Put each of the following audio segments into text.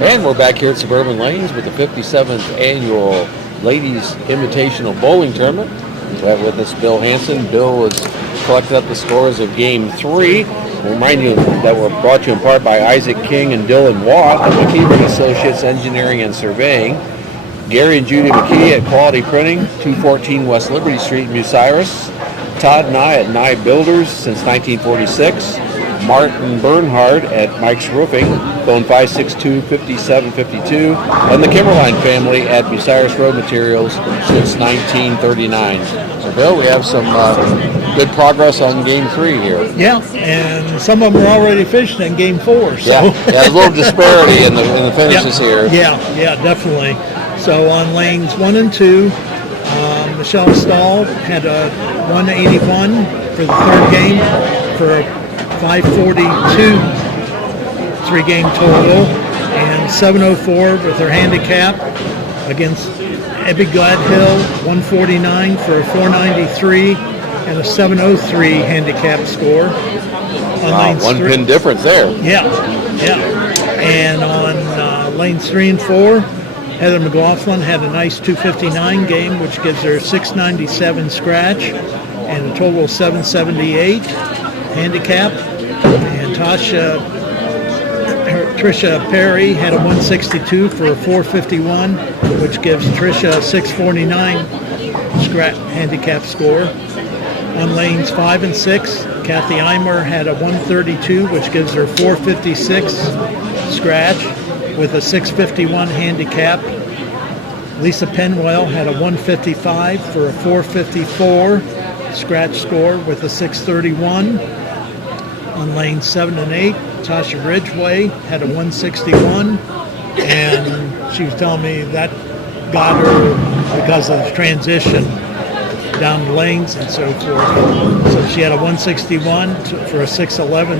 And we're back here at Suburban Lanes with the 57th Annual Ladies Invitational Bowling Tournament. We have with us Bill Hansen. Bill has collected up the scores of Game 3. We'll remind you that we're brought to you in part by Isaac King and Dylan Watt of McKeever Associates Engineering and Surveying. Gary and Judy McKee at Quality Printing, 214 West Liberty Street in Bucyrus. Todd Nye at Nye Builders since 1946. Martin Bernhard at Mike's Roofing, phone 562-5752, and the Kimmerline family at Bucyrus Road Materials since 1939. So, Bill, we have some good progress on Game 3 here. Yeah, and some of them are already finished in Game 4. So. Yeah, there's a little disparity in the finishes here. Yeah, definitely. So on lanes 1 and 2, Michelle Stahl had a 181 for the third game for a 542 three-game total, and 704 with her handicap against Ebby Gladhill, 149 for a 493 and a 703 handicap score. On Wow, one-pin difference there. Yeah. And on lanes 3 and 4, Heather McLaughlin had a nice 259 game, which gives her a 697 scratch and a total of 778 handicap. And Tricia Perry had a 162 for a 451, which gives Tricia a 649 handicap score. On lanes 5 and 6, Kathy Eimer had a 132, which gives her 456 scratch with a 651 handicap. Lisa Penwell had a 155 for a 454 scratch score with a 631. On lanes 7 and 8, Tasha Ridgway had a 161, and she was telling me that got her because of the transition down the lanes and so forth. So she had a 161 for a 611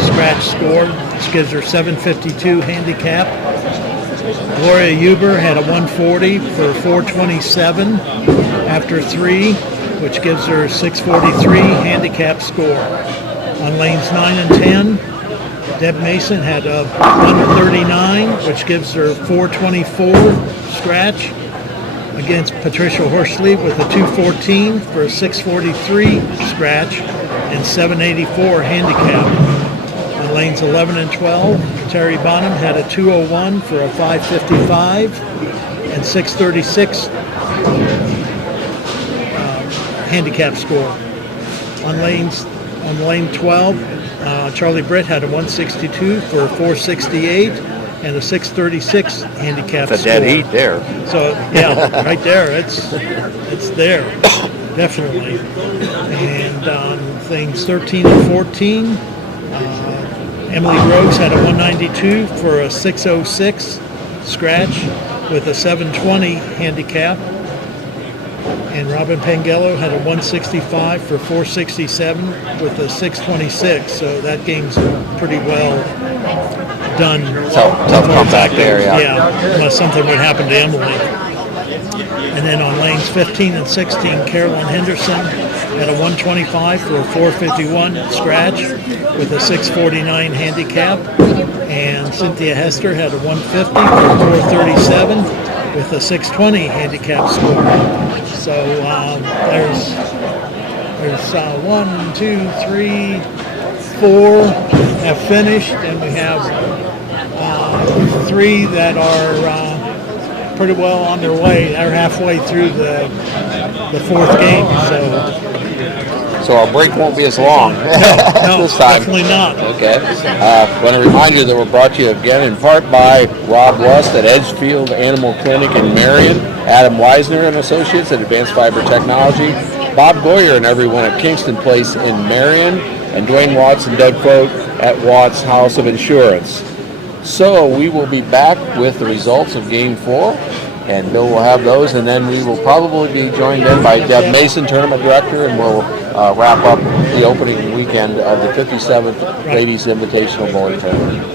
scratch score, which gives her 752 handicap. Gloria Huber had a 140 for a 427 after 3, which gives her 643 handicap score. On lanes 9 and 10, Deb Mason had a 139, which gives her 424 scratch against Patricia Horsley with a 214 for a 643 scratch and 784 handicap. On lanes 11 and 12, Terry Bonham had a 201 for a 555 and 636 handicap score. On lane 12, Charlie Britt had a 162 for a 468 and a 636 handicap That's a score. dead heat there. So, yeah, right there. It's there, definitely. And on things 13 and 14, Emily Groves had a 192 for a 606 scratch with a 720 handicap. And Robin Pangello had a 165 for 467 with a 626. So that game's pretty well done. Tough comeback there, Yeah, unless something would happen to Emily. And then on lanes 15 and 16, Carolyn Henderson had a 125 for a 451 scratch with a 649 handicap. And Cynthia Hester had a 150 for a 437 with a 620 handicap score. So there's 1, 2, 3, 4 have finished, and we have 3 that are pretty well on their way. They're halfway through the 4th game. So our break won't be as long No, this time. Definitely not. Okay. I want to remind you that we're brought to you again in part by Rob Lust at Edgefield Animal Clinic in Marion, Adam Weisner and Associates at Advanced Fiber Technology, Bob Goyer and everyone at Kingston Place in Marion, and Dwayne Watts and Doug Folk at Watts House of Insurance. So we will be back with the results of Game 4, and Bill will have those, and then we will probably be joined in by Deb Mason, Tournament Director, and we'll wrap up the opening weekend of the 57th Ladies Invitational Bowling Tournament.